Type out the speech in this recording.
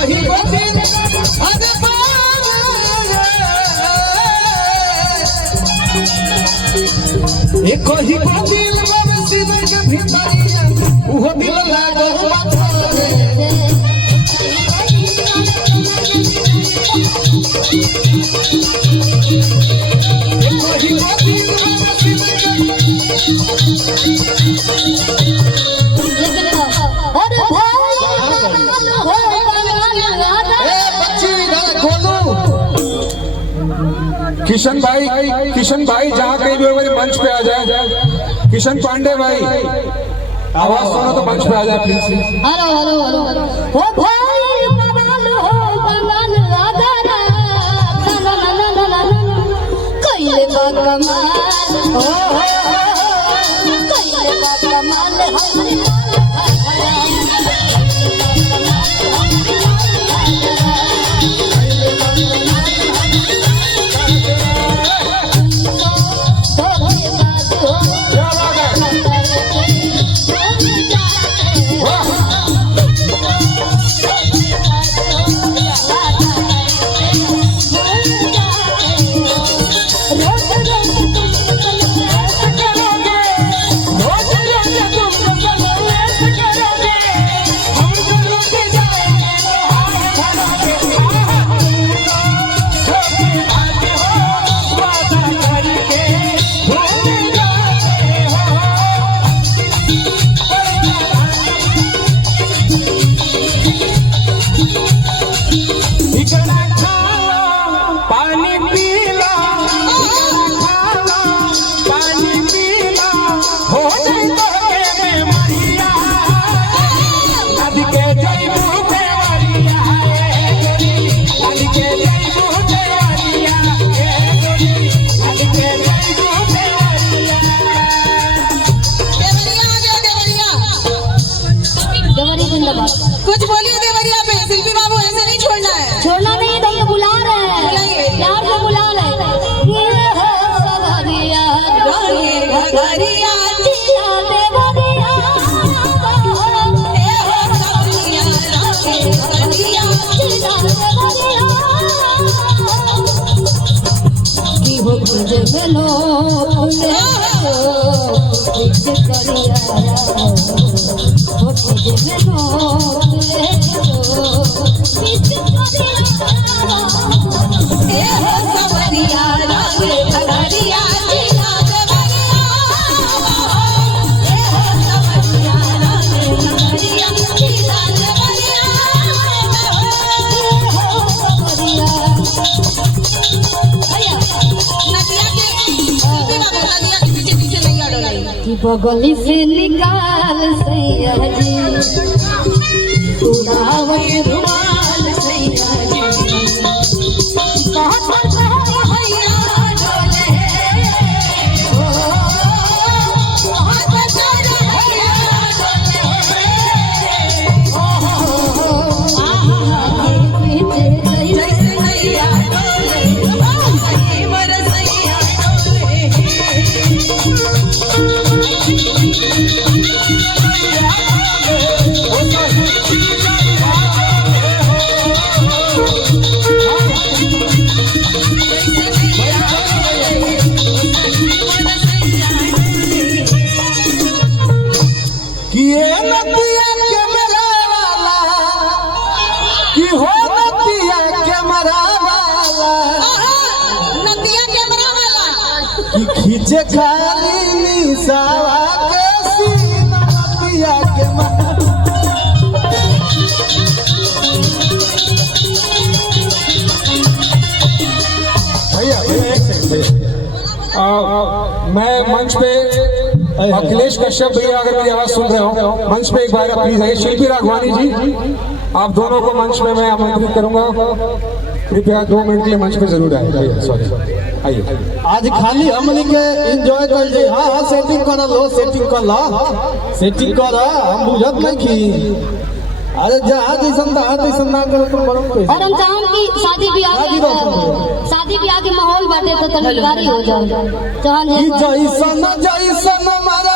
कहीं दिन एक कहीं दिल शिव के भीतरिया वो दिल लागल किशन भाई जहाँ कहीं भी हो मेरे मंच पे आ जाए। किशन पांडे भाई आवाज सुनो तो मंच पे आ जाए प्लीज। हेलो हेलो हेलो ओ भाई बवाल हो बवाल आदरा ना ना ना ना ना कइले बा कमाल ओ कइले बा कमाल कुछ बोलिए देवरिया पे। शिल्पी बाबू ऐसे नहीं छोड़ना है। छोड़ना नहीं, तुम तो बुला रहे हैं, प्यार से बुला रहे। ये हो सवरिया रोए घघरिया जिया देवरिया ए हो सवरिया रोए घघरिया जिया देवरिया की हो तुझे भेलो फूले किस करिया हो तुझे भेलो फूले किस करिया ए हो सवरिया रोए घघरिया जिया देवरिया ए हो सवरिया रोए घघरिया जिया देवरिया भैया नदिया के शिल्पी बाबू नदिया के पीछे पीछे नहीं अड़ो की बगली से निकाल सैया जी उड़ावत रुमाल सैया जी कहाँ पर भैया डोले ओ कहाँ पर भैया डोले ओ आहा पीछे जैसे नैया डोले आई बरसैया कि ये नदिया के मेरा वाला कि हो नदिया के मेरा वाला नदिया कैमरा वाला कि खींचे खाली निसावा के सीना नदिया के मेरा भैया एक सेकंड मैं मंच पे अखिलेश कश्यप भैया अगर मेरी आवाज सुन रहे हो मंच पे एक बार प्लीज आइए। शिल्पी राघवानी जी आप दोनों को मंच पे मैं आमंत्रित करूंगा, कृपया 2 मिनट के लिए मंच पे जरूर आए भैया। सॉरी आइए। आज खाली हमनी के एंजॉय कर ले। हाँ हाँ सेटिंग कर लो, सेटिंग कर लो, सेटिंग कर। हम बुझत नहीं की अरे जहाँ जैसन ना करे तो बड़ो पैसा। और हम चाहम कि शादी ब्याह के माहौल बाटे तो तनी गाड़ी हो जाओ। जैसन जैसन मारा